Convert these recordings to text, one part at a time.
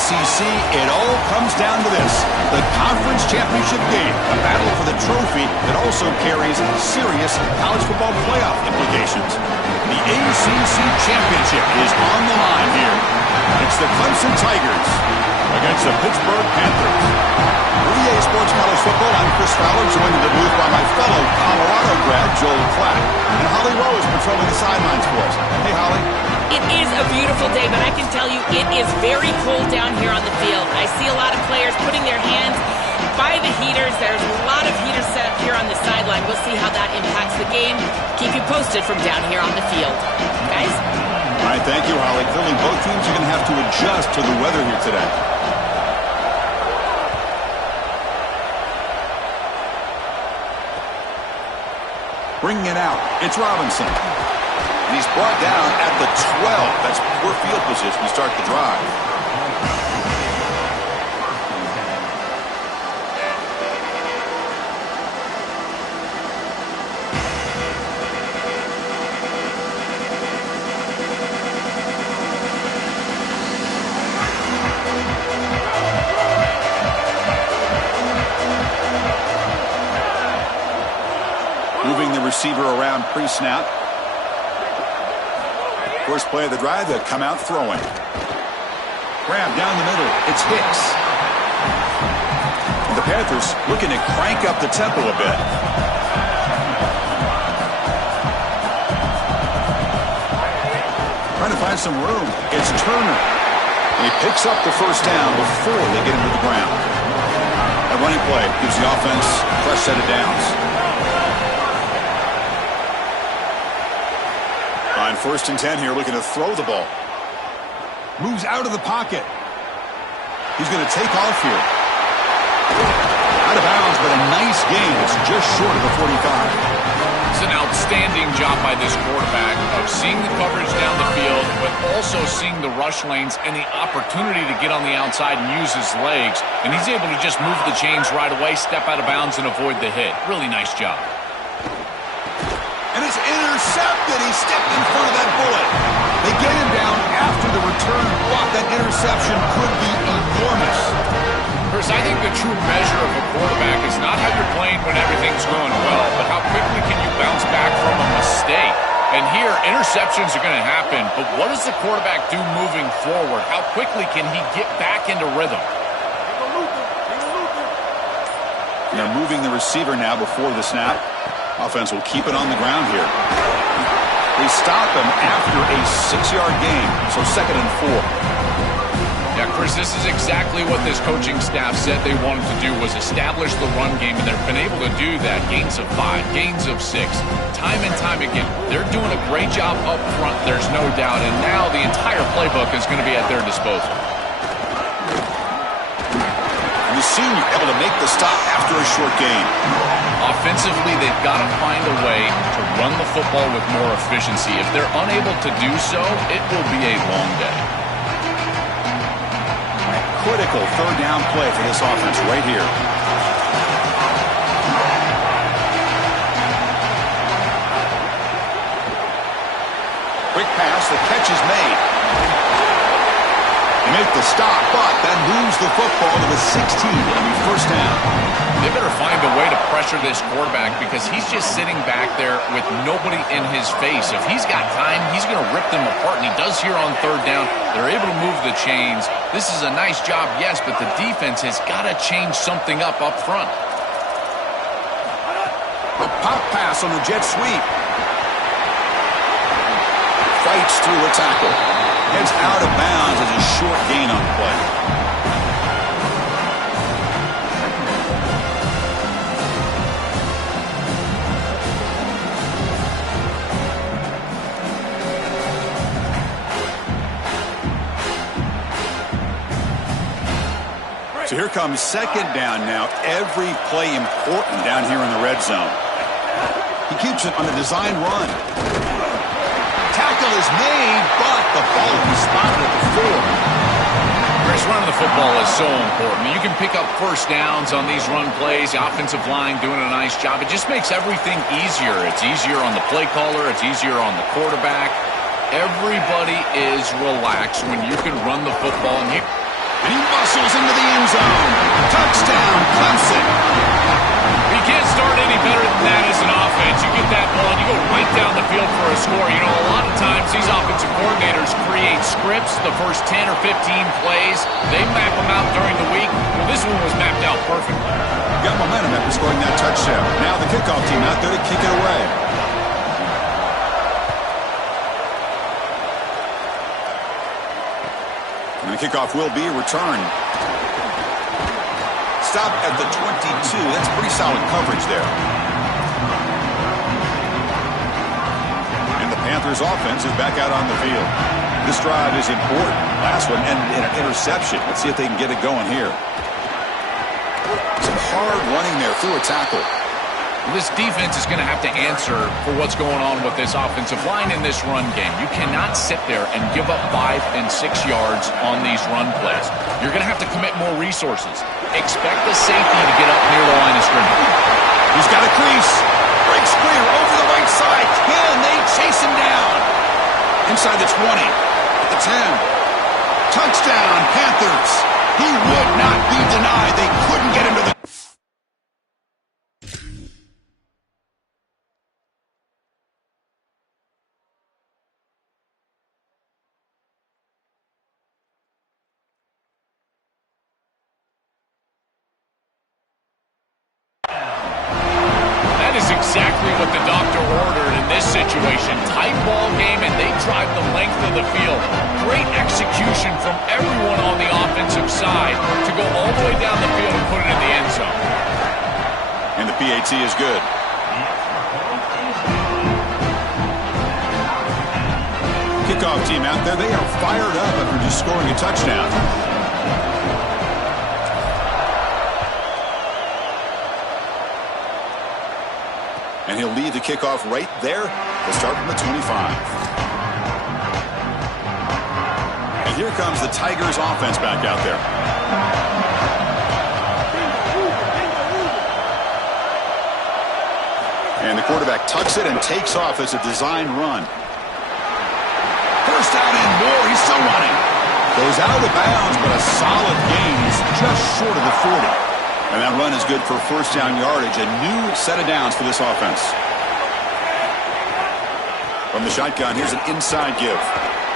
ACC, it all comes down to this. The conference championship game, a battle for the trophy that also carries serious college football playoff implications. The ACC championship is on the line here. It's the Clemson Tigers against the Pittsburgh Panthers. For EA Sports College Football, I'm Chris Fowler, joined in the booth by my fellow Colorado grad, Joel Klatt, and Holly Rose patrolling the sidelines for us. Hey, Holly. It is a beautiful day, but I can tell you it is very cold down here on the field. I see a lot of players putting their hands by the heaters. There's a lot of heaters set up here on the sideline. We'll see how that impacts the game. Keep you posted from down here on the field. Guys? All right, thank you, Holly. Clearly, both teams are going to have to adjust to the weather here today. Bringing it out, it's Robinson. And he's brought down at the 12. That's poor field position to start the drive. Moving the receiver around pre-snap. First play of the drive, they'll come out throwing. Grab down the middle. It's Hicks. And the Panthers looking to crank up the tempo a bit. Trying to find some room. It's Turner. And he picks up the first down before they get him to the ground. That running play gives the offense a fresh set of downs. On 1st and 10 here, looking to throw the ball. Moves out of the pocket. He's going to take off here. Out of bounds, but a nice gain. It's just short of the 45. It's an outstanding job by this quarterback of seeing the coverage down the field, but also seeing the rush lanes and the opportunity to get on the outside and use his legs. And he's able to just move the chains right away, step out of bounds, and avoid the hit. Really nice job. And it's intercepted. He stepped in front of that bullet. They get him down after the return block. That interception could be enormous. Chris, I think the true measure of a quarterback is not how you're playing when everything's going well, but how quickly can you bounce back from a mistake. And here, interceptions are going to happen, but what does the quarterback do moving forward? How quickly can he get back into rhythm? They're moving the receiver now before the snap. Offense will keep it on the ground here. They stop him after a 6-yard gain, so 2nd and 4. Yeah, Chris, this is exactly what this coaching staff said they wanted to do, was establish the run game, and they've been able to do that. Gains of 5, gains of 6, time and time again. They're doing a great job up front, there's no doubt, and now the entire playbook is going to be at their disposal. And the senior able to make the stop after a short gain. Offensively, they've got to find a way to run the football with more efficiency. If they're unable to do so, it will be a long day. Critical 3rd down play for this offense right here. Quick pass, the catch is made. They make the stop, but that moves the football to the 16. It'll be 1st down. They better find a way to pressure this quarterback because he's just sitting back there with nobody in his face. If he's got time, he's going to rip them apart, and he does here on 3rd down. They're able to move the chains. This is a nice job, yes, but the defense has got to change something up front. A pop pass on the jet sweep. Fights through a tackle. Heads out of bounds as a short gain on the play. So here comes 2nd down now. Every play important down here in the red zone. He keeps it on a design run. Tackle is made, but the ball will be spotted at the 4. Chris, running the football is so important. You can pick up 1st downs on these run plays. The offensive line doing a nice job. It just makes everything easier. It's easier on the play caller. It's easier on the quarterback. Everybody is relaxed when you can run the football. And he muscles into the end zone. Touchdown, Clemson. You can't start any better than that as an offense. You get that ball, and you go right down the field for a score. You know, a lot of times these offensive coordinators create scripts the first 10 or 15 plays. They map them out during the week. Well, this one was mapped out perfectly. Got momentum after scoring that touchdown. Now the kickoff team out there to kick it away. And the kickoff will be returned. Stop at the 22. That's pretty solid coverage there. And the Panthers offense is back out on the field. This drive is important. Last one ended in an interception. Let's see if they can get it going here. Some hard running there through a tackle. This defense is going to have to answer for what's going on with this offensive line in this run game. You cannot sit there and give up 5 and 6 yards on these run plays. You're going to have to commit more resources. Expect the safety to get up near the line of scrimmage. He's got a crease. Breaks clear over the right side. Can they chase him down? Inside the 20. The 10. Touchdown, Panthers. He would not be denied. They couldn't get him to the... Exactly what the doctor ordered in this situation. Tight ball game, and they drive the length of the field. Great execution from everyone on the offensive side to go all the way down the field and put it in the end zone. And the PAT is good. Kickoff team out there, they are fired up after just scoring a touchdown. And he'll lead the kickoff right there. They'll start from the 25. And here comes the Tigers offense back out there. And the quarterback tucks it and takes off as a design run. First down and more. He's still running. Goes out of bounds, but a solid gain. He's just short of the 40. And that run is good for first down yardage. A new set of downs for this offense. From the shotgun, here's an inside give.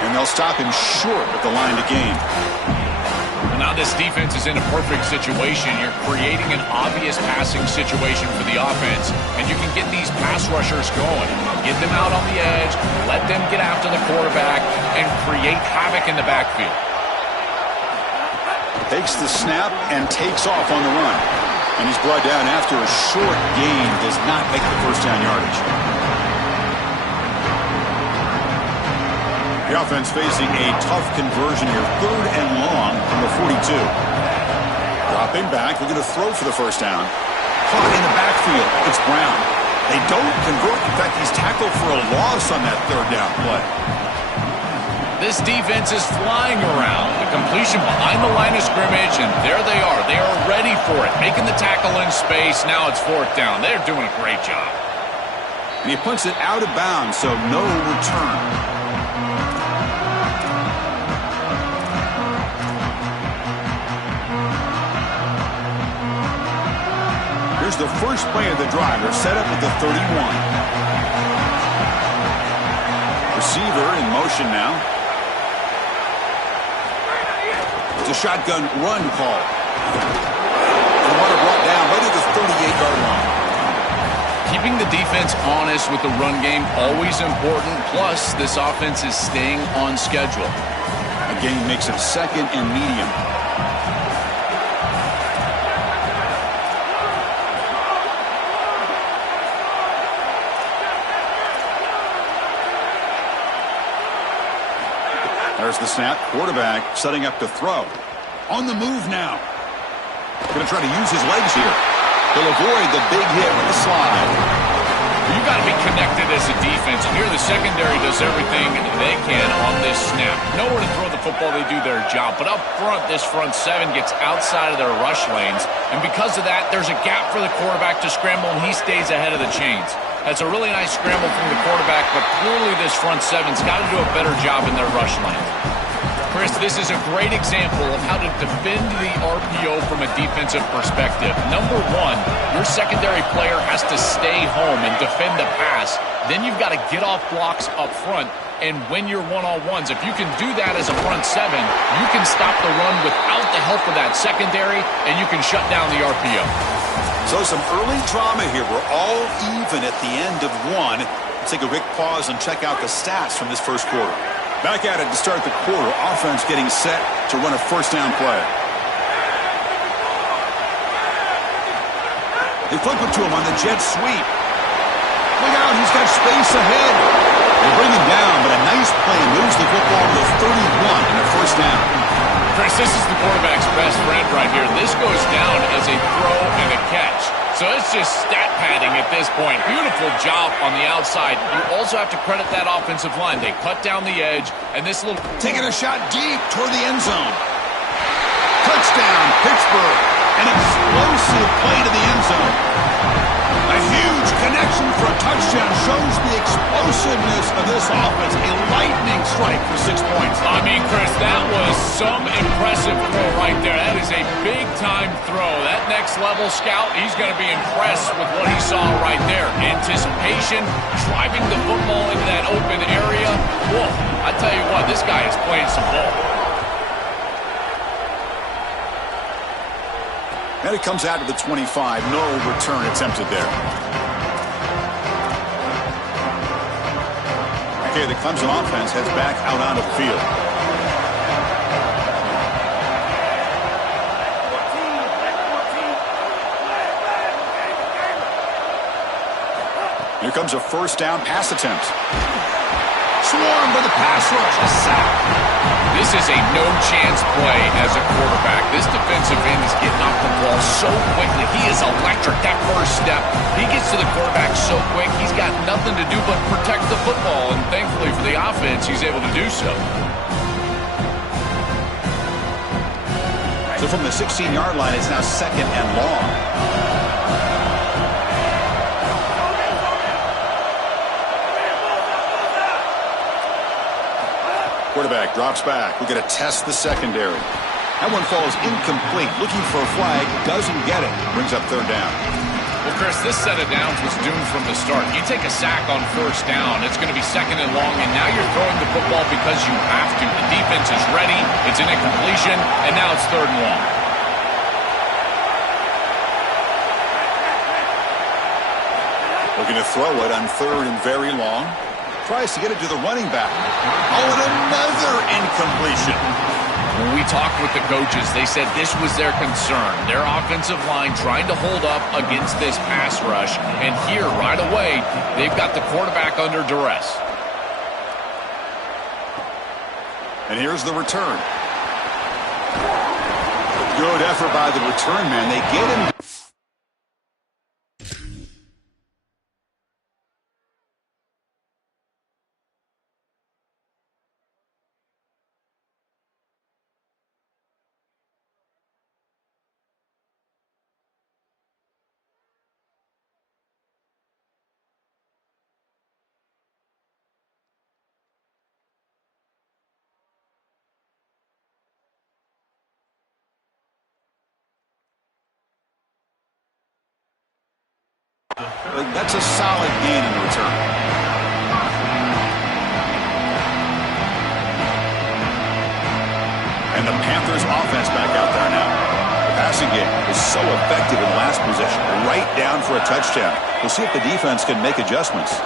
And they'll stop him short at the line to gain. Well, now this defense is in a perfect situation. You're creating an obvious passing situation for the offense. And you can get these pass rushers going. Get them out on the edge. Let them get after the quarterback and create havoc in the backfield. Takes the snap and takes off on the run. And he's brought down after a short gain. Does not make the first down yardage. The offense facing a tough conversion here. 3rd and long from the 42. Dropping back. Looking to throw for the first down. Caught in the backfield. It's Brown. They don't convert. In fact, he's tackled for a loss on that 3rd down play. This defense is flying around. The completion behind the line of scrimmage, and there they are. They are ready for it. Making the tackle in space. Now it's 4th down. They're doing a great job. And he punts it out of bounds, so no return. Here's the first play of the drive. They're set up at the 31. Receiver in motion now. It's a shotgun run call. And the runner brought down right at the 38-yard line. Keeping the defense honest with the run game, always important. Plus, this offense is staying on schedule. A gain makes it 2nd and medium. There's the snap. Quarterback setting up to throw. On the move now. Going to try to use his legs here. He'll avoid the big hit with the slide. You got to be connected as a defense. And here the secondary does everything they can on this snap. Nowhere to throw the football, they do their job. But up front, this front 7 gets outside of their rush lanes. And because of that, there's a gap for the quarterback to scramble, and he stays ahead of the chains. That's a really nice scramble from the quarterback, but clearly this front 7's got to do a better job in their rush lane. Chris, this is a great example of how to defend the RPO from a defensive perspective. Number one, your secondary player has to stay home and defend the pass. Then you've got to get off blocks up front and win your one-on-ones. If you can do that as a front seven, you can stop the run without the help of that secondary, and you can shut down the RPO. So some early drama here. We're all even at the end of one. Let's take a quick pause and check out the stats from this first quarter. Back at it to start the quarter. Offense getting set to run a first down play. They flip it to him on the jet sweep. Look out, he's got space ahead. They bring him down, but a nice play moves the football to the 31 and a first down. Chris, this is the quarterback's best friend right here. This goes down as a throw and a catch. So it's just stat padding at this point. Beautiful job on the outside. You also have to credit that offensive line. They cut down the edge, and this little... Taking a shot deep toward the end zone. Touchdown, Pittsburgh. An explosive play to the end zone. A huge connection for a touchdown shows the explosiveness of this offense. A lightning strike for 6 points. I mean, Chris, that was some impressive throw right there. That is a big-time throw. That next-level scout, he's going to be impressed with what he saw right there. Anticipation, driving the football into that open area. Whoa, I tell you what, this guy is playing some ball. And it comes out to the 25. No return attempted there. Okay, the Clemson offense heads back out onto the field. Here comes a first down pass attempt. Swarmed by the pass rush. A sack. This is a no-chance play as a quarterback. This defensive end is getting off the ball so quickly. He is electric. That first step, he gets to the quarterback so quick, he's got nothing to do but protect the football. And thankfully for the offense, he's able to do so. So from the 16-yard line, it's now second and long. Quarterback drops back. We're going to test the secondary. That one falls incomplete. Looking for a flag. Doesn't get it. Brings up third down. Well, Chris, this set of downs was doomed from the start. You take a sack on first down, it's going to be second and long, and now you're throwing the football because you have to. The defense is ready. It's an incompletion, and now it's third and long. Looking to throw it on third and very long. Tries to get it to the running back. Oh, and another incompletion. When we talked with the coaches, they said this was their concern. Their offensive line trying to hold up against this pass rush. And here, right away, they've got the quarterback under duress. And here's the return. Good effort by the return man. They get him. That's a solid gain in the return. And the Panthers offense back out there now. The passing game was so effective in last possession. Right down for a touchdown. We'll see if the defense can make adjustments.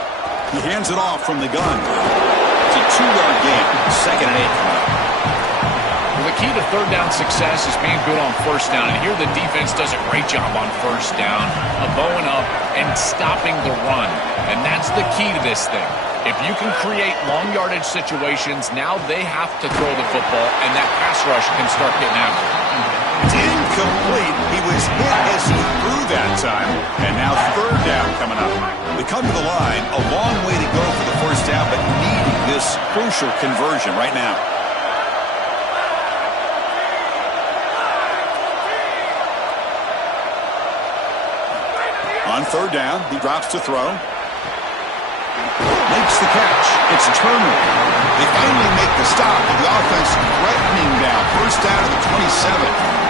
He hands it off from the gun. It's a 2-yard gain. Second and 8 coming up. Well, the key to third down success is being good on first down. And here the defense does a great job on first down, bowing up and stopping the run. And that's the key to this thing. If you can create long yardage situations, now they have to throw the football, and that pass rush can start getting after it. It's incomplete. He was hit as he threw that time. And now third down coming up. They come to the line. A long way to go for the first down, but needing this crucial conversion right now. On third down, he drops to throw. Makes the catch. It's Turner. They finally make the stop with the offense threatening down. First down to the 27.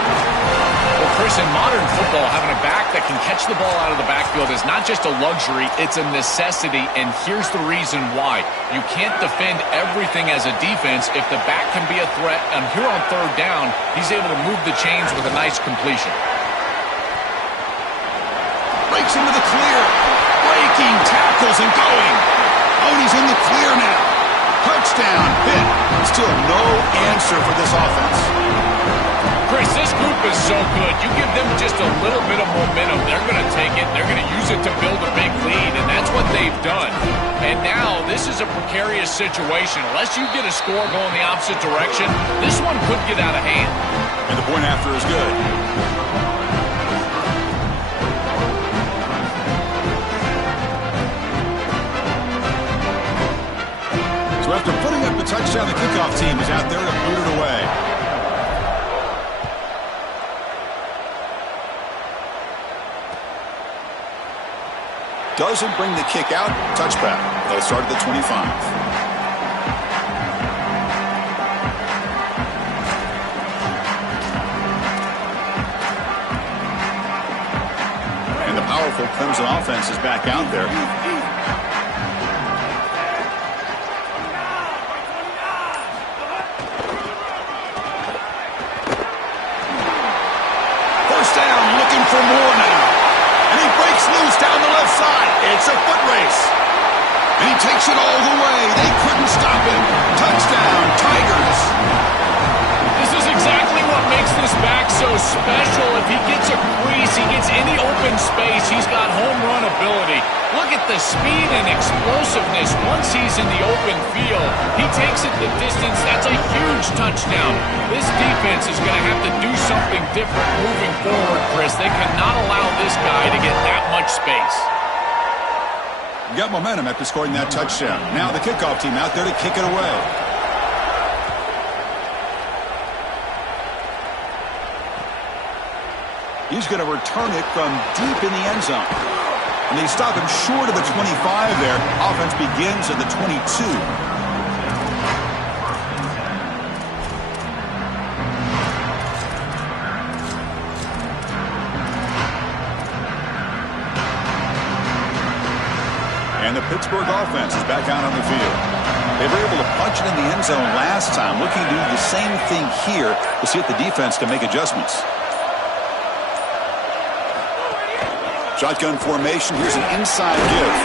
Well, Chris, in modern football, having a back that can catch the ball out of the backfield is not just a luxury, it's a necessity, and here's the reason why. You can't defend everything as a defense if the back can be a threat, and here on third down, he's able to move the chains with a nice completion. Breaks into the clear. Breaking tackles and going. Oh, and he's in the clear now. Touchdown, Pitt. Still no answer for this offense. Chris, this group is so good. You give them just a little bit of momentum, they're going to take it. They're going to use it to build a big lead, and that's what they've done. And now this is a precarious situation. Unless you get a score going the opposite direction, this one could get out of hand. And the point after is good. So after putting up the touchdown, the kickoff team is out there to boot it away. Doesn't bring the kick out. Touchback. They'll start at the 25. And the powerful Clemson offense is back out there. First down, looking for more now. And he breaks loose down the left side. It's a foot race. And he takes it all the way. They couldn't stop him. Touchdown, Tigers. This is exactly what makes this back so special. If he gets a crease, he gets any open space, he's got home run ability. Look at the speed and explosiveness once he's in the open field. He takes it the distance. That's a huge touchdown. This defense is going to have to do something different moving forward, Chris. They cannot allow this guy to get that much space. Got momentum after scoring that touchdown. Now the kickoff team out there to kick it away. He's going to return it from deep in the end zone. And they stop him short of the 25 there. Offense begins at the 22. And the Pittsburgh offense is back out on the field. They were able to punch it in the end zone last time. Looking to do the same thing here. We'll see if the defense can make adjustments. Shotgun formation. Here's an inside give.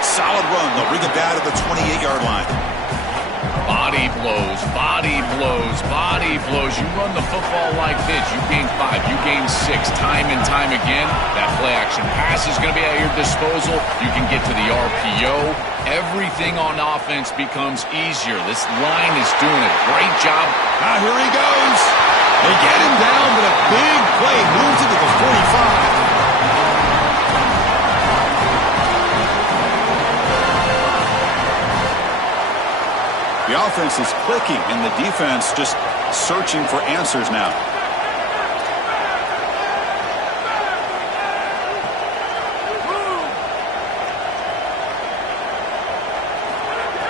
Solid run. They'll bring it down to the 28-yard line. Body blows, body blows, body blows. You run the football like this, you gain 5, you gain 6 time and time again. That play action pass is going to be at your disposal. You can get to the RPO. Everything on offense becomes easier. This line is doing a great job. Now here he goes. They get him down, but a big play moves it to the 45. The offense is clicking, and the defense just searching for answers now.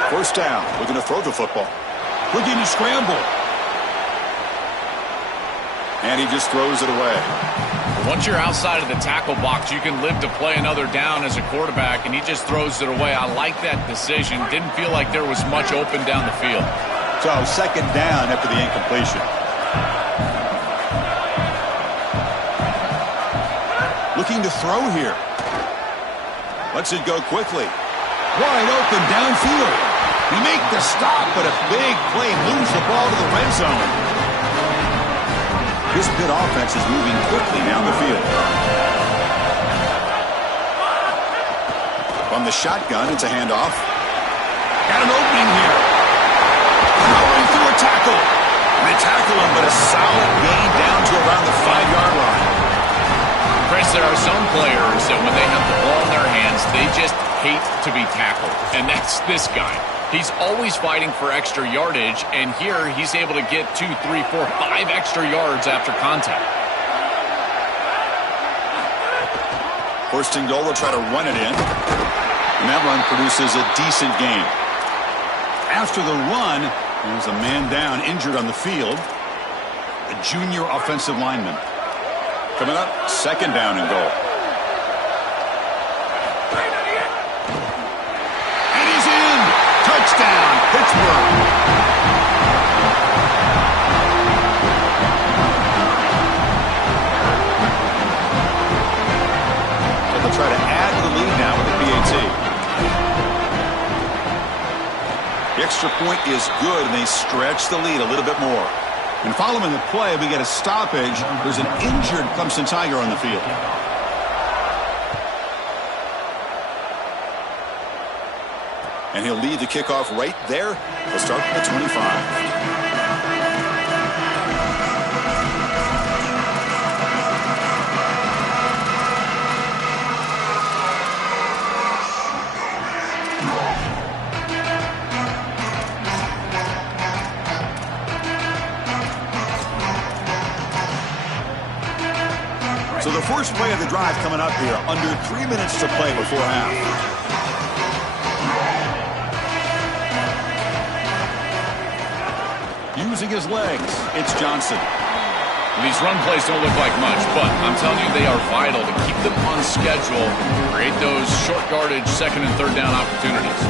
First down. We're going to throw the football. Looking to scramble. And he just throws it away. Once you're outside of the tackle box, you can live to play another down as a quarterback, and he just throws it away. I like that decision. Didn't feel like there was much open down the field. So second down after the incompletion. Looking to throw here. Lets it go quickly. Wide open downfield. He make the stop, but a big play moves the ball to the red zone. This Pitt offense is moving quickly down the field. From the shotgun, it's a handoff. Got an opening here. Going through a tackle. And they tackle him, but a solid gain down to around the 5-yard line. Chris, there are some players that when they have the ball in their hands, they just hate to be tackled. And that's this guy. He's always fighting for extra yardage, and here he's able to get 2, 3, 4, 5 extra yards after contact. First and goal, they'll try to run it in. And that run produces a decent gain. After the run, there's a man down, injured on the field. A junior offensive lineman. Coming up, 2nd down and goal. And he's in! Touchdown, Pittsburgh! So they'll try to add to the lead now with the PAT. The extra point is good, and they stretch the lead a little bit more. And following the play, we get a stoppage. There's an injured Clemson Tiger on the field. And he'll lead the kickoff right there. He'll start at 25. So the first play of the drive coming up here. Under 3 minutes to play before half. Using his legs, it's Johnson. These run plays don't look like much, but I'm telling you they are vital to keep them on schedule, create those short yardage 2nd and 3rd down opportunities.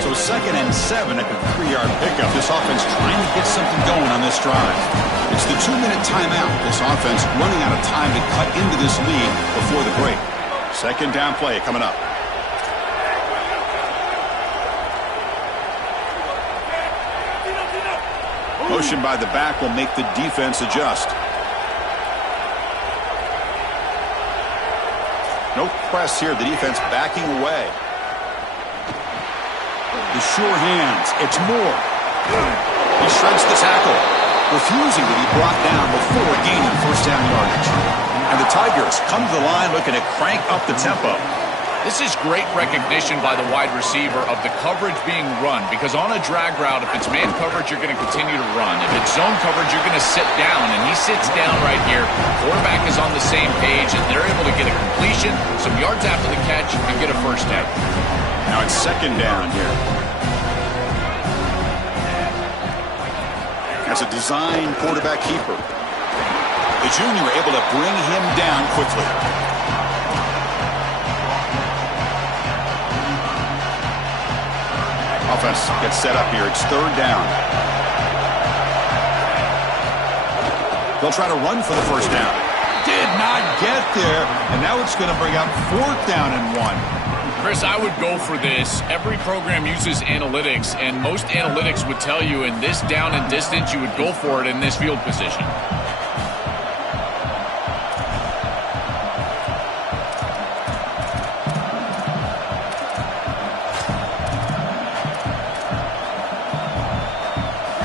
So 2nd and 7 at the 3-yard pickup. This offense trying to get something going on this drive. It's the 2-minute timeout. This offense running out of time to cut into this lead before the break. 2nd down play coming up. Motion by the back will make the defense adjust. No press here. The defense backing away. The sure hands. It's Moore. He shreds the tackle, refusing to be brought down before gaining 1st down yardage. And the Tigers come to the line looking to crank up the tempo. This is great recognition by the wide receiver of the coverage being run, because on a drag route, if it's man coverage, you're going to continue to run. If it's zone coverage, you're going to sit down, and he sits down right here. Quarterback is on the same page, and they're able to get a completion, some yards after the catch, and get a 1st down. Now it's 2nd down here. As a design quarterback keeper. The junior able to bring him down quickly. Offense gets set up here. It's 3rd down. They'll try to run for the 1st down. Did not get there. And now it's going to bring up 4th down and 1. Chris, I would go for this. Every program uses analytics, and most analytics would tell you in this down and distance, you would go for it in this field position.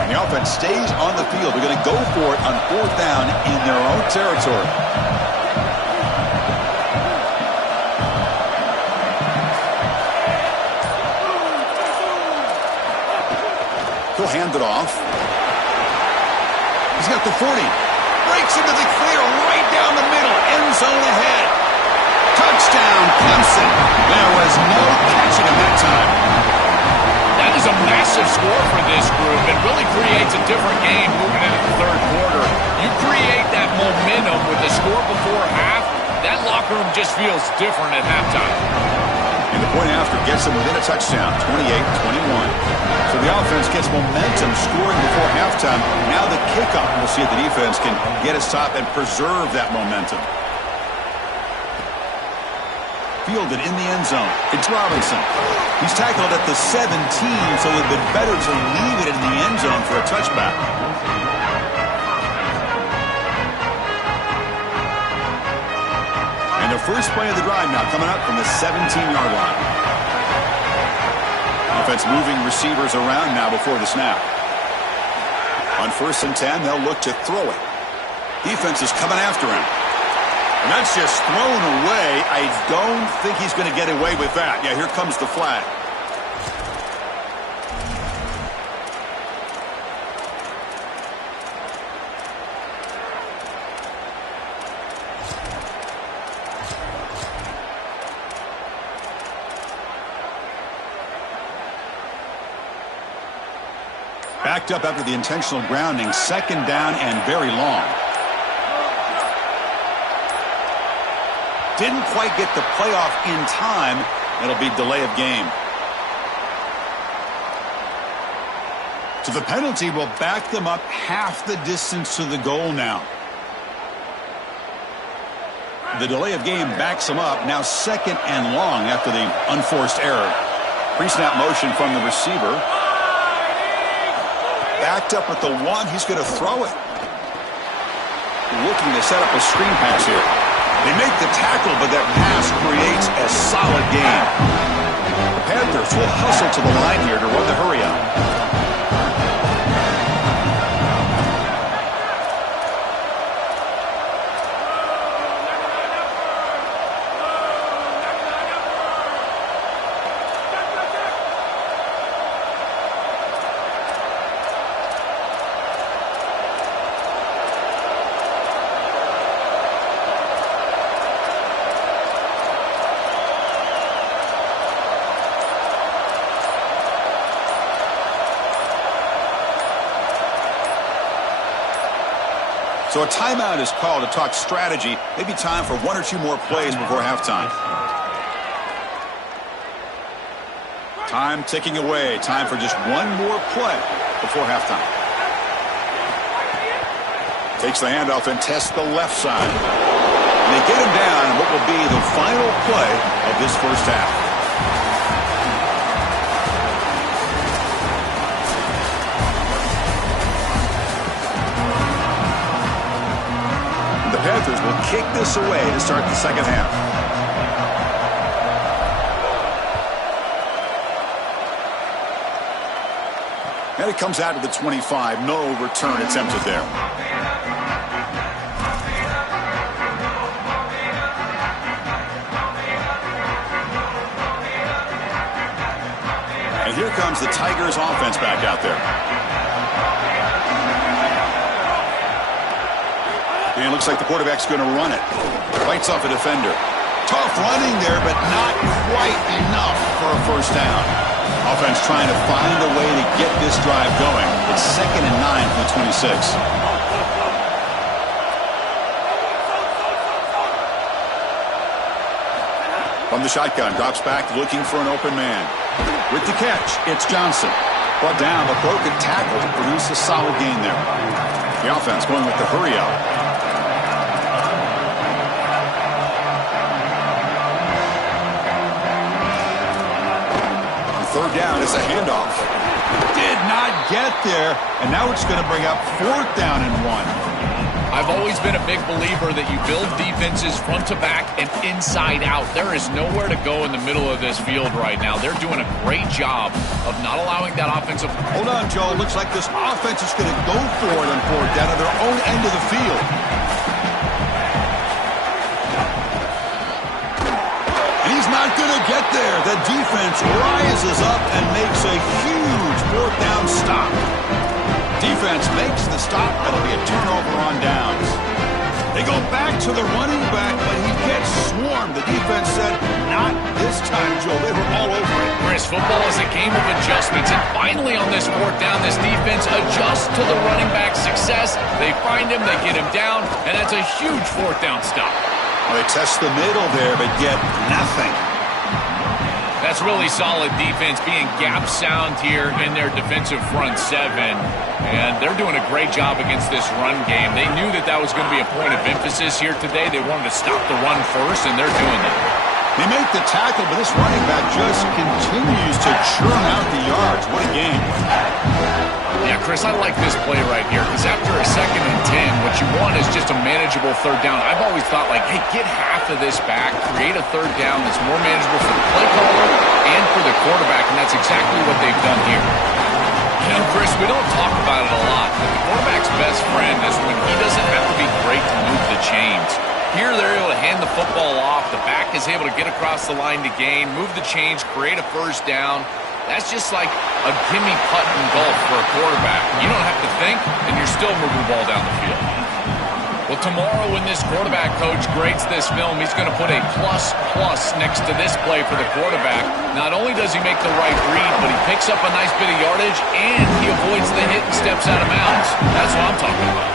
And the offense stays on the field. They're going to go for it on 4th down in their own territory. He'll hand it off. He's got the 40. Breaks into the clear right down the middle. End zone ahead. Touchdown, Clemson. There was no catching him that time. That is a massive score for this group. It really creates a different game moving into the 3rd quarter. You create that momentum with the score before half, that locker room just feels different at halftime. And the point after gets them within a touchdown, 28-21. So the offense gets momentum scoring before halftime. Now the kickoff. We'll see if the defense can get a stop and preserve that momentum. Fielded in the end zone. It's Robinson. He's tackled at the 17, so it would have been better to leave it in the end zone for a touchback. And the first play of the drive now coming up from the 17-yard line. Offense moving receivers around now before the snap. On 1st and 10, they'll look to throw it. Defense is coming after him. And that's just thrown away. I don't think he's going to get away with that. Yeah, here comes the flag. Backed up after the intentional grounding. Second down and very long. Didn't quite get the playoff in time. It'll be delay of game. So the penalty will back them up half the distance to the goal now. The delay of game backs them up. Now second and long after the unforced error. Pre-snap motion from the receiver. Backed up at the 1. He's going to throw it. Looking to set up a screen pass here. They make the tackle, but that pass creates a solid gain. The Panthers will hustle to the line here to run the hurry up. So a timeout is called to talk strategy. Maybe time for 1 or 2 more plays before halftime. Time ticking away. Time for just 1 more play before halftime. Takes the handoff and tests the left side. And they get him down in what will be the final play of this first half. Panthers will kick this away to start the second half. And it comes out to the 25. No return attempted there. And here comes the Tigers offense back out there. And it looks like the quarterback's going to run it. Bites off a defender. Tough running there, but not quite enough for a first down. Offense trying to find a way to get this drive going. It's 2nd and 9 from the 26. From the shotgun, drops back looking for an open man. With the catch, it's Johnson. Brought down, but broken tackle to produce a solid gain there. The offense going with the hurry out. Third down is a handoff. Did not get there, and now it's going to bring up 4th down and 1. I've always been a big believer that you build defenses front to back and inside out. There is nowhere to go in the middle of this field right now. They're doing a great job of not allowing that offensive... Hold on, Joe. Looks like this offense is going to go for it on 4th down at their own end of the field. Not going to get there. The defense rises up and makes a huge 4th down stop. Defense makes the stop. That'll be a turnover on downs. They go back to the running back, but he gets swarmed. The defense said, not this time, Joe. They were all over it. Chris, football is a game of adjustments, and finally on this 4th down, this defense adjusts to the running back's success. They find him, they get him down, and that's a huge 4th down stop. Well, they test the middle there, but get nothing. That's really solid defense, being gap sound here in their defensive front 7. And they're doing a great job against this run game. They knew that that was going to be a point of emphasis here today. They wanted to stop the run first, and they're doing that. They make the tackle, but this running back just continues to churn out the yards. What a game. Yeah, Chris, I like this play right here because after a 2nd and 10, what you want is just a manageable 3rd down. I've always thought, like, hey, get half of this back, create a 3rd down that's more manageable for the play caller and for the quarterback, and that's exactly what they've done here. You know, Chris, we don't talk about it a lot, but the quarterback's best friend is when he doesn't have to be great to move the chains. Here they're able to hand the football off. The back is able to get across the line to gain, move the chains, create a first down. That's just like a gimme putt in golf for a quarterback. You don't have to think, and you're still moving the ball down the field. Well, tomorrow when this quarterback coach grades this film, he's going to put a plus next to this play for the quarterback. Not only does he make the right read, but he picks up a nice bit of yardage, and he avoids the hit and steps out of bounds. That's what I'm talking about.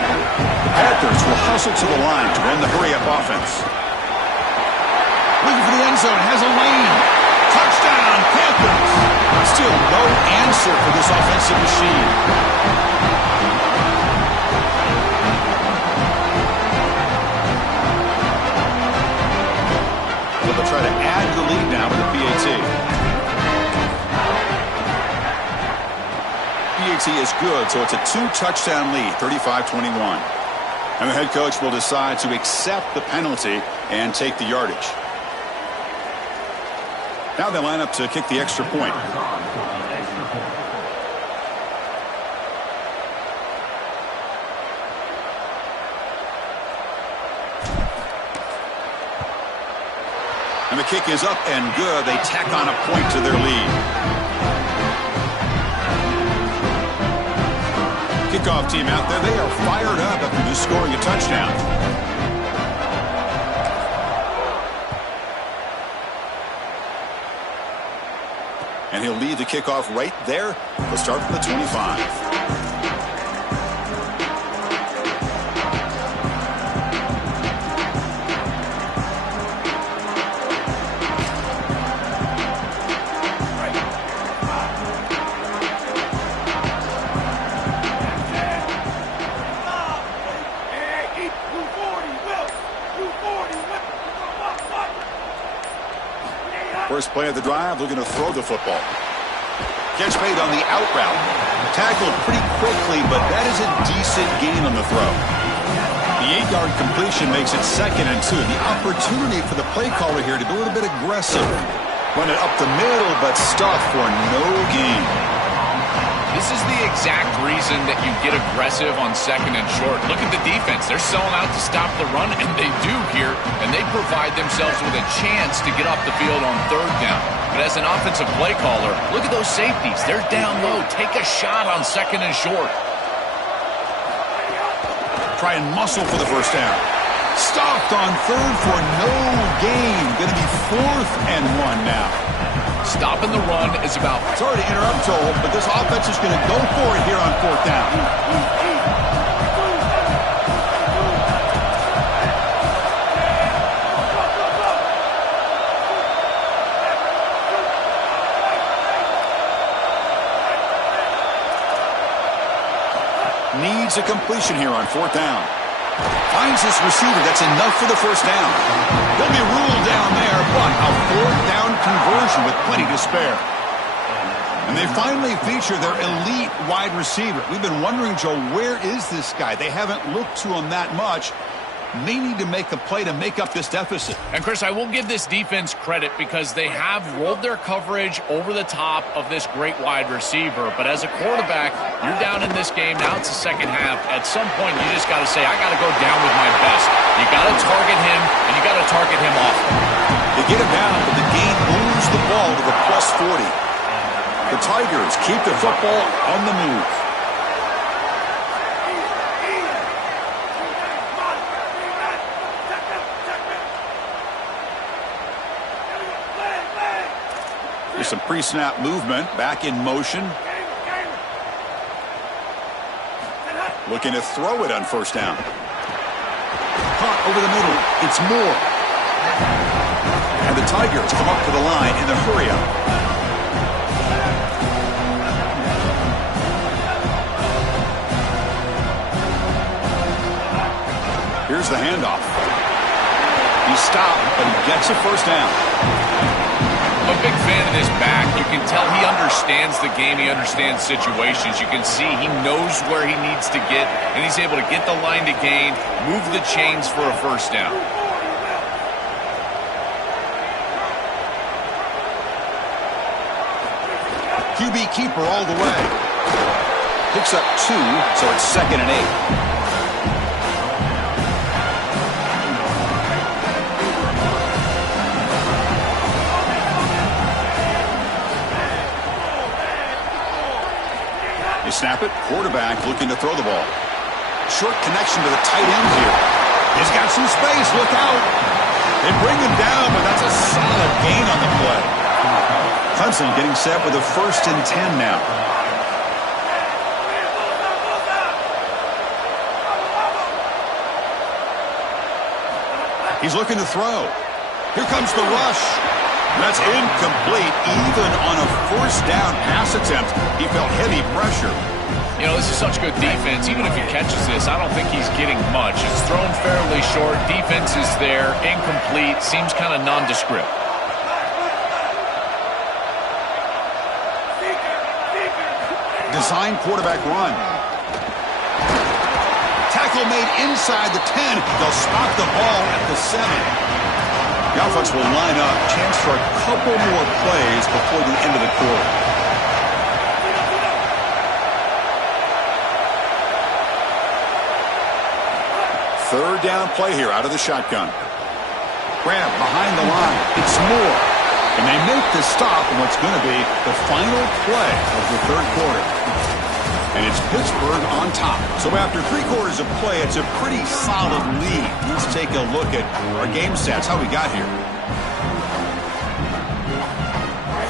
The Panthers will hustle to the line to run the hurry-up offense. Looking for the end zone, has a lane. Touchdown, Panthers! Still no answer for this offensive machine. They'll try to add the lead now with the PAT. PAT is good, so it's a 2-touchdown lead, 35-21. And the head coach will decide to accept the penalty and take the yardage. Now they line up to kick the extra point. And the kick is up and good. They tack on a point to their lead. Kickoff team out there. They are fired up after just scoring a touchdown. And he'll lead the kickoff right there. They'll start from the 25. First play of the drive, looking to throw the football. Catch made on the out route. Tackled pretty quickly, but that is a decent gain on the throw. The 8-yard completion makes it 2nd and 2. The opportunity for the play caller here to be a little bit aggressive. Run it up the middle, but stuff for no gain. This is the exact reason that you get aggressive on 2nd and short. Look at the defense. They're selling out to stop the run, and they do here, and they provide themselves with a chance to get off the field on 3rd down. But as an offensive play caller, look at those safeties. They're down low. Take a shot on 2nd and short. Try and muscle for the first down. Stopped on 3rd for no gain. Going to be 4th and 1 now. Stopping the run is about... Sorry to interrupt, Joel, but this offense is going to go for it here on 4th down. Needs a completion here on 4th down. Finds this receiver. That's enough for the first down. He'll be ruled down there, but a 4th down conversion with plenty to spare. And they finally feature their elite wide receiver. We've been wondering, Joe, where is this guy? They haven't looked to him that much. May need to make a play to make up this deficit. And, Chris, I will give this defense credit because they have rolled their coverage over the top of this great wide receiver. But as a quarterback, you're down in this game. Now it's the second half. At some point, you just got to say, I got to go down with my best. You got to target him, and you got to target him often. They get him down, but the game moves the ball to the +40. The Tigers keep the football on the move. There's some pre-snap movement, back in motion. Looking to throw it on 1st down. Caught over the middle. It's Moore. And the Tigers come up to the line in the hurry-up. Here's the handoff. He stopped, but he gets a 1st down. I'm a big fan of this back. You can tell he understands the game. He understands situations. You can see he knows where he needs to get, and he's able to get the line to gain, move the chains for a 1st down. QB keeper all the way. Picks up 2, so it's 2nd and 8. Snap it, quarterback looking to throw the ball. Short connection to the tight end here. He's got some space. Look out. They bring him down, but that's a solid gain on the play. Clemson getting set with a 1st and 10 now. He's looking to throw. Here comes the rush. That's incomplete. Even on a 1st down pass attempt, he felt heavy pressure. You know, this is such good defense. Even if he catches this, I don't think he's getting much. It's thrown fairly short. Defense is there. Incomplete. Seems kind of nondescript. Design quarterback run. Tackle made inside the 10. They'll spot the ball at the 7. The offense will line up. Chance for a couple more plays before the end of the quarter. Third down play here out of the shotgun. Grab behind the line. It's Moore. And they make the stop in what's going to be the final play of the 3rd quarter. And it's Pittsburgh on top. So after 3 quarters of play, it's a pretty solid lead. Let's take a look at our game stats, how we got here.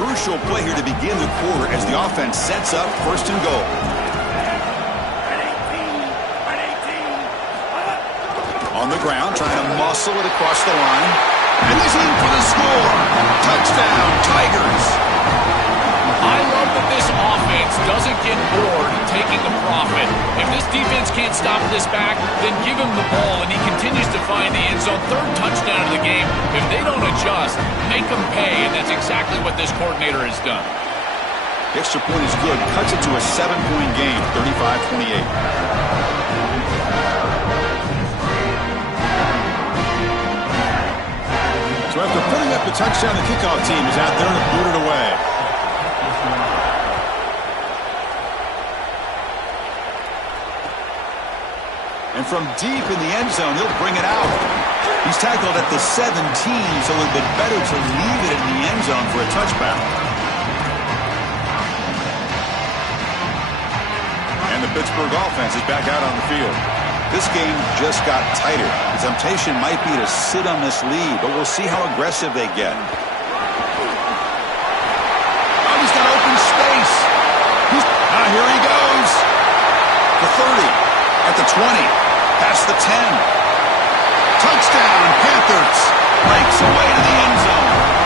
Crucial play here to begin the quarter as the offense sets up 1st and goal. On the ground, trying to muscle it across the line. And he's in for the score. Touchdown, Tigers. I love that this offense doesn't get bored taking the profit. If this defense can't stop this back, then give him the ball, and he continues to find the end zone. 3rd touchdown of the game. If they don't adjust, make them pay, and that's exactly what this coordinator has done. The extra point is good. Cuts it to a 7-point game, 35-28. So after putting up the touchdown, the kickoff team is out there to boot it away. And from deep in the end zone, he'll bring it out. He's tackled at the 17, so it would have been better to leave it in the end zone for a touchback. And the Pittsburgh offense is back out on the field. This game just got tighter. The temptation might be to sit on this lead, but we'll see how aggressive they get. Oh, he's got open space. Now here he goes. The 30, at the 20, past the 10. Touchdown, Panthers. Breaks away to the end zone.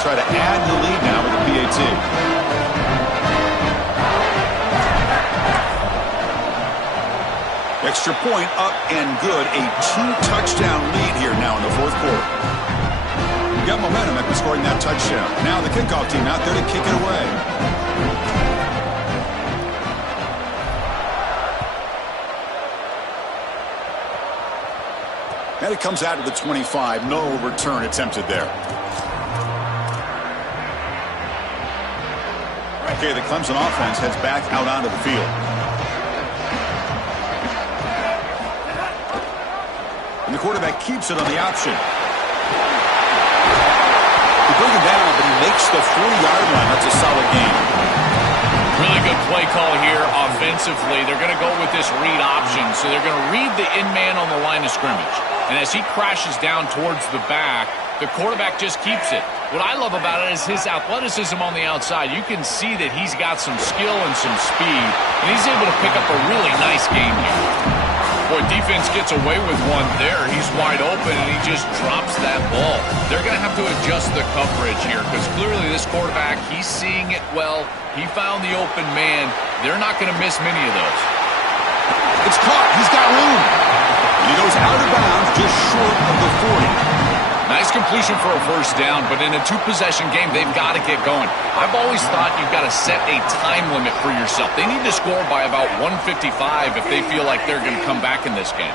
Try to add the lead now with the PAT. Extra point up and good. A 2-touchdown lead here now in the 4th quarter. We got momentum after scoring that touchdown. Now the kickoff team out there to kick it away. And it comes out to the 25. No return attempted there. Okay, the Clemson offense heads back out onto the field. And the quarterback keeps it on the option. They bring him down, but he makes the 40-yard line. That's a solid gain. Really good play call here offensively. They're going to go with this read option. So they're going to read the in-man on the line of scrimmage. And as he crashes down towards the back, the quarterback just keeps it. What I love about it is his athleticism on the outside. You can see that he's got some skill and some speed, and he's able to pick up a really nice game here. Boy, defense gets away with one there. He's wide open, and he just drops that ball. They're going to have to adjust the coverage here because clearly this quarterback, he's seeing it well. He found the open man. They're not going to miss many of those. It's caught. He's got room. And he goes out of bounds just short of the 40. Nice completion for a 1st down, but in a 2-possession game, they've got to get going. I've always thought you've got to set a time limit for yourself. They need to score by about 155 if they feel like they're going to come back in this game.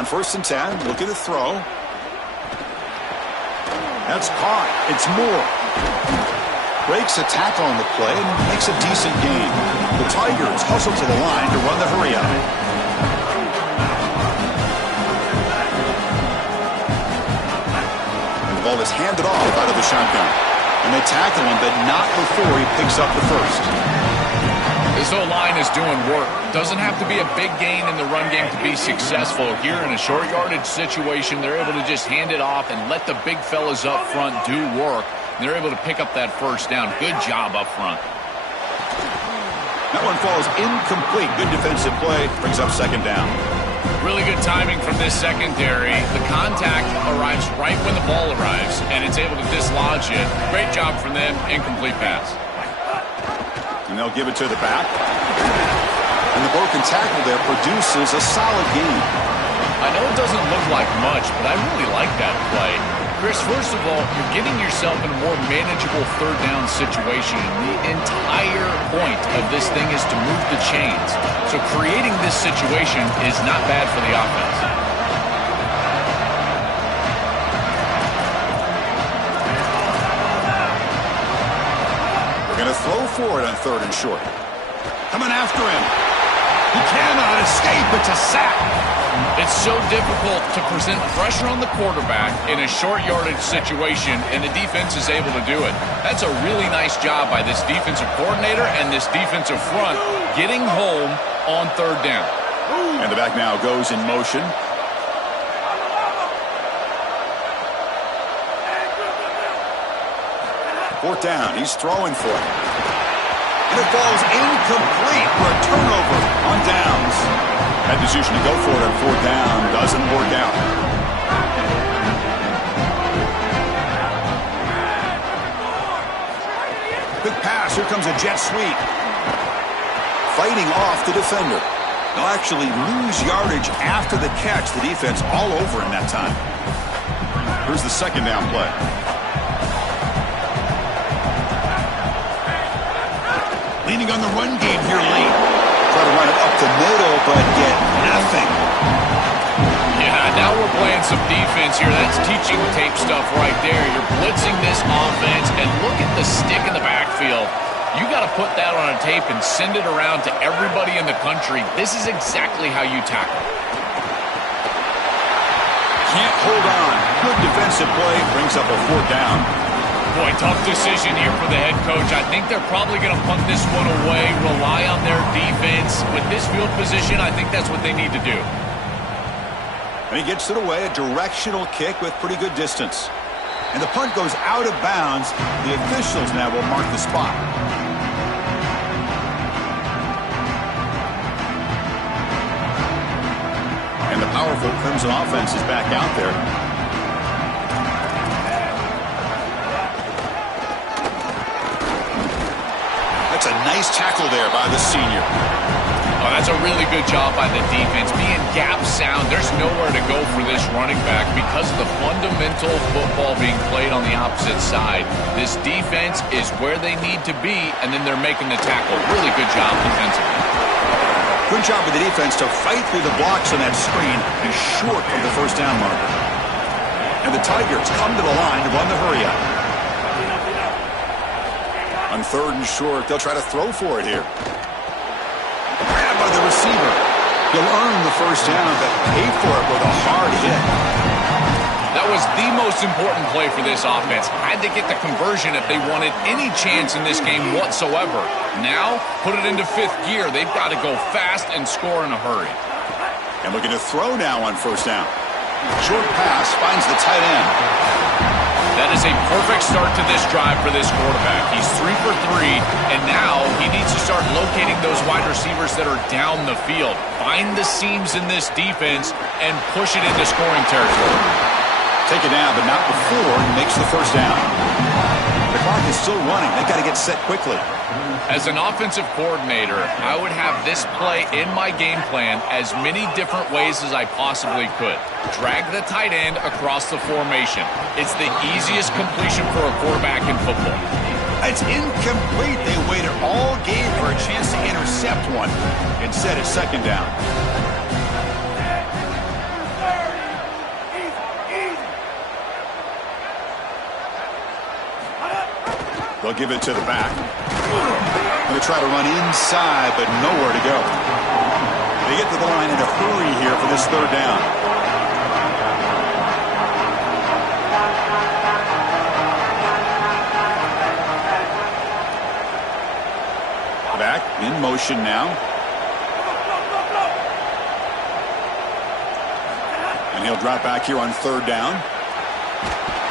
On 1st and 10, looking to throw. That's caught. It's Moore. breaks a tackle on the play and makes a decent gain. The Tigers hustle to the line to run the hurry up. And the ball is handed off out of the shotgun. And they tackle him, but not before he picks up the first. This O-line is doing work. Doesn't have to be a big gain in the run game to be successful. Here in a short yardage situation, they're able to just hand it off and let the big fellas up front do work. They're able to pick up that first down. Good job up front. That one falls incomplete. Good defensive play. Brings up second down. Really good timing from this secondary. The contact arrives right when the ball arrives, and it's able to dislodge it. Great job from them. Incomplete pass. And they'll give it to the back. And the broken tackle there produces a solid gain. I know it doesn't look like much, but I really like that play. Chris, first of all, you're getting yourself in a more manageable third down situation. The entire point of this thing is to move the chains. So creating this situation is not bad for the offense. We're going to throw for it on third and short. Coming after him. He cannot escape. It's a sack. It's so difficult to present pressure on the quarterback in a short yardage situation, and the defense is able to do it. That's a really nice job by this defensive coordinator and this defensive front getting home on third down. And the back now goes in motion. Fourth down. He's throwing for it. And it falls incomplete for a turnover on downs. That decision to go for it on fourth down doesn't work out. Quick pass. Here comes a jet sweep. Fighting off the defender. They'll actually lose yardage after the catch. The defense all over in that time. Here's the second down play. Leaning on the run game here late. Try to run it up the middle, but get nothing. Yeah, now we're playing some defense here. That's teaching tape stuff right there. You're blitzing this offense, and look at the stick in the backfield. You got to put that on a tape and send it around to everybody in the country. This is exactly how you tackle. Can't hold on. Good defensive play. Brings up a fourth down. Boy, tough decision here for the head coach. I think they're probably going to punt this one away, rely on their defense. With this field position, I think that's what they need to do. And he gets it away, a directional kick with pretty good distance. And the punt goes out of bounds. The officials now will mark the spot. And the powerful Crimson offense is back out there. That's a nice tackle there by the senior. Oh, that's a really good job by the defense. Being gap sound, there's nowhere to go for this running back because of the fundamental football being played on the opposite side. This defense is where they need to be, and then they're making the tackle. Really good job defensively. Good job with the defense to fight through the blocks on that screen. He's short of the first down marker. And the Tigers come to the line to run the hurry-up. On third and short, they'll try to throw for it here. Grabbed by the receiver. He'll earn the first down, but pay for it with a hard hit. That was the most important play for this offense. Had to get the conversion if they wanted any chance in this game whatsoever. Now, put it into fifth gear. They've got to go fast and score in a hurry. And looking to throw now on first down. Short pass finds the tight end. That is a perfect start to this drive for this quarterback. He's 3 for 3, and now he needs to start locating those wide receivers that are down the field. Find the seams in this defense and push it into scoring territory. Take it down, but not before he makes the first down. The clock is still running. They've got to get set quickly. As an offensive coordinator, I would have this play in my game plan as many different ways as I possibly could. Drag the tight end across the formation. It's the easiest completion for a quarterback in football. It's incomplete. They waited all game for a chance to intercept one. Instead, it's second down. They'll give it to the back. Going to try to run inside, but nowhere to go. They get to the line in a hurry here for this third down. Back in motion now. And he'll drop back here on third down.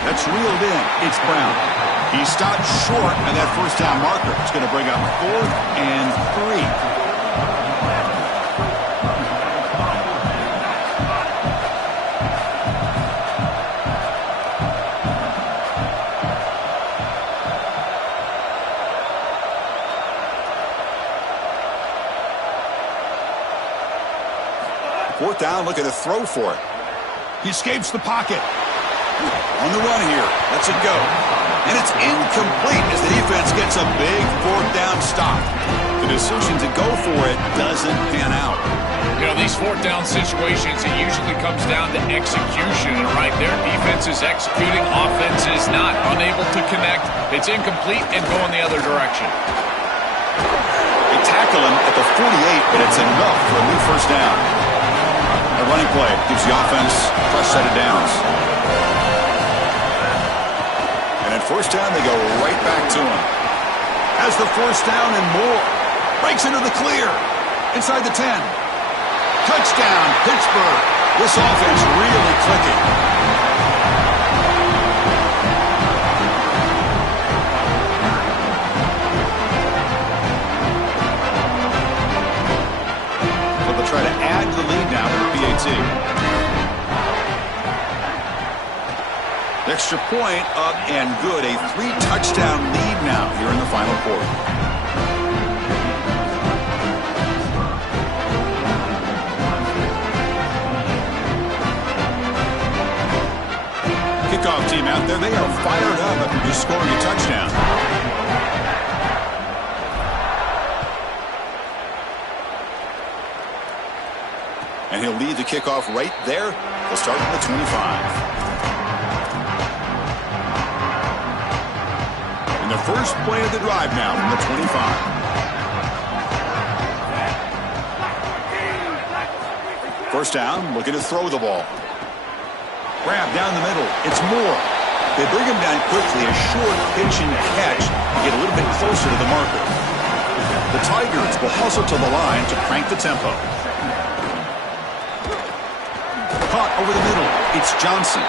That's reeled in. It's Brown. He stopped short of that first down marker. It's going to bring up 4th and 3. Fourth down, looking to throw for it. He escapes the pocket. On the run here. Lets it go. And it's incomplete as the defense gets a big fourth down stop. The decision to go for it doesn't pan out. You know, these fourth down situations, it usually comes down to execution. And right there, defense is executing, offense is not. Unable to connect. It's incomplete and going the other direction. They tackle him at the 48, but it's enough for a new first down. A running play gives the offense a fresh set of downs. And at first down, they go right back to him. Has the first down and more. Breaks into the clear. Inside the 10. Touchdown, Pittsburgh. This offense really clicking. So they'll try to add to the lead now with the PAT. The extra point up and good. A 3-touchdown lead now here in the final quarter. Kickoff team out there, they are fired up after just scoring a touchdown. And he'll lead the kickoff right there. They'll start at the 25. And the first play of the drive now from the 25. First down, looking to throw the ball. Grab down the middle. It's Moore. They bring him down quickly. A short pitch and catch to get a little bit closer to the marker. The Tigers will hustle to the line to crank the tempo. Caught over the middle. It's Johnson.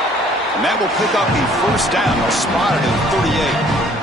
And that will pick up the first down. They'll spot it at 38.